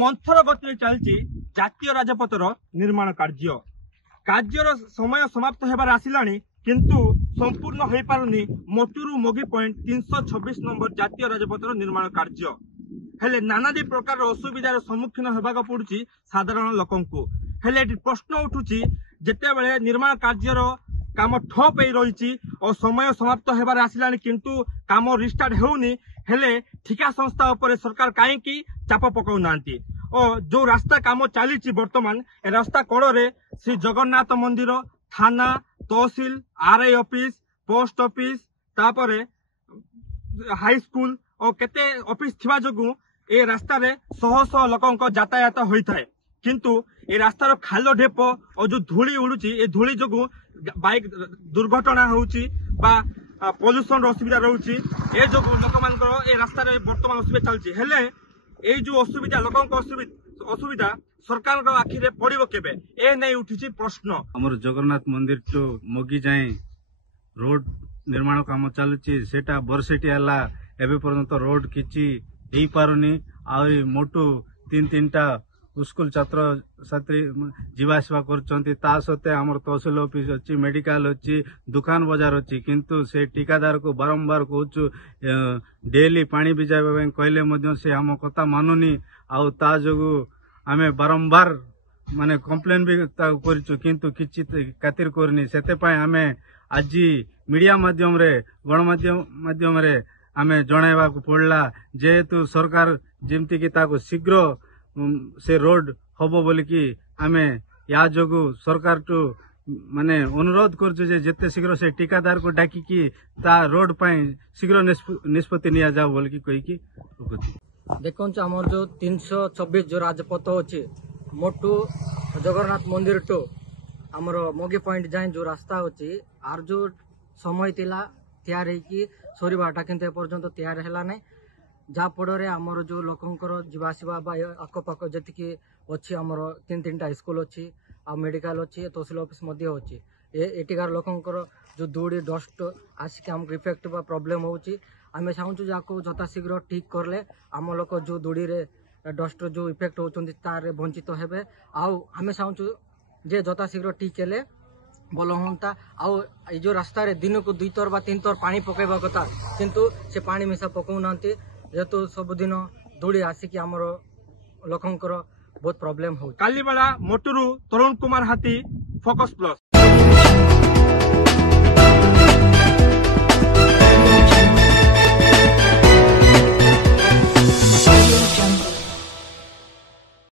ମନ୍ଥର ଗତିରେ ଚାଲିଛି ଜାତୀୟ ରାଜପଥର ନିର୍ମାଣ କାର୍ଯ୍ୟର ସମୟ ସମାପ୍ତ ହେବାର ଆସିଲାଣି, କିନ୍ତୁ ସମ୍ପୂର୍ଣ୍ଣ ହୋଇପାରୁନି ମୋଟୁରୁ ମୋଗି ପଏଣ୍ଟ 326 ନମ୍ବର ଜାତୀୟ ରାଜପଥର ନିର୍ମାଣ କାର୍ଯ୍ୟ। ହେଲେ ନାନାଦି ପ୍ରକାର ଅସୁବିଧାର ସମ୍ମୁଖୀନ ହେବାକୁ ପଡୁଛି ସାଧାରଣ ଲୋକଙ୍କୁ। ହେଲେ ଏଠି ପ୍ରଶ୍ନ ଉଠୁଛି, ଯେତେବେଳେ ନିର୍ମାଣ କାର୍ଯ୍ୟର କାମ ଠପ୍ ହେଇ ରହିଛି ଓ ସମୟ ସମାପ୍ତ ହେବାର ଆସିଲାଣି, କିନ୍ତୁ କାମ ରିଷ୍ଟାର୍ଟ ହେଉନି, ହେଲେ ଠିକା ସଂସ୍ଥା ଉପରେ ସରକାର କାହିଁକି ଚାପ ପକାଉନାହାନ୍ତି? ଓ ଯୋଉ ରାସ୍ତା କାମ ଚାଲିଛି ବର୍ତ୍ତମାନ, ଏ ରାସ୍ତା କଡ଼ରେ ଶ୍ରୀ ଜଗନ୍ନାଥ ମନ୍ଦିର, ଥାନା, ତହସିଲ, ଆର୍ଆଇ ଅଫିସ, ପୋଷ୍ଟ ଅଫିସ, ତାପରେ ହାଇସ୍କୁଲ ଓ କେତେ ଅଫିସ ଥିବା ଯୋଗୁଁ ଏ ରାସ୍ତାରେ ଶହ ଶହ ଲୋକଙ୍କ ଯାତାୟାତ ହୋଇଥାଏ। କିନ୍ତୁ ଏ ରାସ୍ତାର ଖାଲ ଢେପ ଓ ଯୋଉ ଧୂଳି ଉଡୁଛି, ଏ ଧୂଳି ଯୋଗୁଁ ବାଇକ୍ ଦୁର୍ଘଟଣା ହଉଛି ବା ପଲ୍ୟୁସନ ଅସୁବିଧା ରହୁଛି। ଏ ଯୋଗୁଁ ଲୋକମାନଙ୍କର ଏ ରାସ୍ତାରେ ବର୍ତ୍ତମାନ ଅସୁବିଧା ଚାଲିଛି। ହେଲେ ଏଇ ଯୋଉ ଅସୁବିଧା, ଲୋକଙ୍କ ଅସୁବିଧା ସରକାରଙ୍କ ଆଖିରେ ପଡିବ କେବେ, ଏ ନେଇ ଉଠିଛି ପ୍ରଶ୍ନ। ଆମର ଜଗନ୍ନାଥ ମନ୍ଦିର ଟୁ ମୋଗି ଯାଏଁ ରୋଡ ନିର୍ମାଣ କାମ ଚାଲୁଛି, ସେଟା ବର୍ଷେଟି ହେଲା ଏବେ ପର୍ଯ୍ୟନ୍ତ ରୋଡ କିଛି ହେଇପାରୁନି। ଆହୁରି ମୋଟୁ ତିନିଟା ସ୍କୁଲ ଛାତ୍ରଛାତ୍ରୀ ଯିବା ଆସିବା କରୁଛନ୍ତି। ତା ସତ୍ତ୍ୱେ ଆମର ତହସିଲ ଅଫିସ ଅଛି, ମେଡିକାଲ ଅଛି, ଦୋକାନ ବଜାର ଅଛି, କିନ୍ତୁ ସେ ଠିକାଦାରକୁ ବାରମ୍ବାର କହୁଛୁ ଡେଲି ପାଣି ଭିଜାଇବା ପାଇଁ କହିଲେ ମଧ୍ୟ ସେ ଆମ କଥା ମାନୁନି। ଆଉ ତା ଯୋଗୁଁ ଆମେ ବାରମ୍ବାର କମ୍ପ୍ଲେନ ବି ତାକୁ କରିଛୁ, କିନ୍ତୁ କିଛି ଖାତିର କରୁନି। ସେଥିପାଇଁ ଆମେ ଆଜି ମିଡିଆ ମାଧ୍ୟମରେ, ଗଣମାଧ୍ୟମରେ ଆମେ ଜଣାଇବାକୁ ପଡିଲା, ଯେହେତୁ ସରକାର ଯେମିତିକି ତାକୁ ଶୀଘ୍ର ସେ ରୋଡ ହବ ବୋଲିକି ଆମେ ୟା ଯୋଗୁଁ ସରକାରଠୁ ଅନୁରୋଧ କରୁଛୁ ଯେ ଯେତେ ଶୀଘ୍ର ସେ ଠିକାଦାରକୁ ଡାକିକି ତା ରୋଡ ପାଇଁ ଶୀଘ୍ର ନିଷ୍ପତ୍ତି ନିଆଯାଉ ବୋଲିକି କହିକି ରଖୁଛୁ। ଦେଖନ୍ତୁ, ଆମର ଯୋଉ 326 ଯୋଉ ରାଜପଥ ଅଛି, ମୋଟୁ ଜଗନ୍ନାଥ ମନ୍ଦିର ଟୁ ଆମର ମୋଗି ପଏଣ୍ଟ ଯାଏଁ ଯୋଉ ରାସ୍ତା ଅଛି, ଆର ଯୋଉ ସମୟ ଥିଲା ତିଆରି ହେଇକି ସରିବାଟା, କିନ୍ତୁ ଏପର୍ଯ୍ୟନ୍ତ ତିଆରି ହେଲା ନାହିଁ। ଯାହା ଫଳରେ ଆମର ଯୋଉ ଲୋକଙ୍କର ଯିବା ଆସିବା ବା ଆଖପାଖ ଯେତିକି ଅଛି, ଆମର ତିନିଟା ସ୍କୁଲ ଅଛି, ଆଉ ମେଡିକାଲ ଅଛି, ତହସିଲ ଅଫିସ ମଧ୍ୟ ଅଛି। ଏଠିକାର ଲୋକଙ୍କର ଯୋଉ ଧୂଳି ଡଷ୍ଟ ଆସିକି ଆମକୁ ଇଫେକ୍ଟ ବା ପ୍ରୋବ୍ଲେମ ହଉଛି। ଆମେ ଚାହୁଁଛୁ ଯାହାକୁ ଯଥାଶୀଘ୍ର ଠିକ କଲେ ଆମ ଲୋକ ଯୋଉ ଧୂଳିରେ ଡଷ୍ଟର ଯୋଉ ଇଫେକ୍ଟ ହଉଛନ୍ତି ତାରେ ବଞ୍ଚିତ ହେବେ। ଆଉ ଆମେ ଚାହୁଁଛୁ ଯେ ଯଥାଶୀଘ୍ର ଠିକ ହେଲେ ଭଲ ହୁଅନ୍ତା। ଆଉ ଏଇ ଯୋଉ ରାସ୍ତାରେ ଦିନକୁ 2 ଥର ବା 3 ଥର ପାଣି ପକେଇବା କଥା, କିନ୍ତୁ ସେ ପାଣି ମିଶା ପକଉନାହାନ୍ତି, ଯେହେତୁ ସବୁଦିନ ଧୂଳି ଆସିକି ଆମର ଲୋକଙ୍କର ବହୁତ ପ୍ରୋବ୍ଲେମ ହଉଛି। କାଲିବେଳା ମୋଟୁରୁ ତରୁଣ କୁମାର ହାତୀ, ଫୋକସ ପ୍ଲସ୍।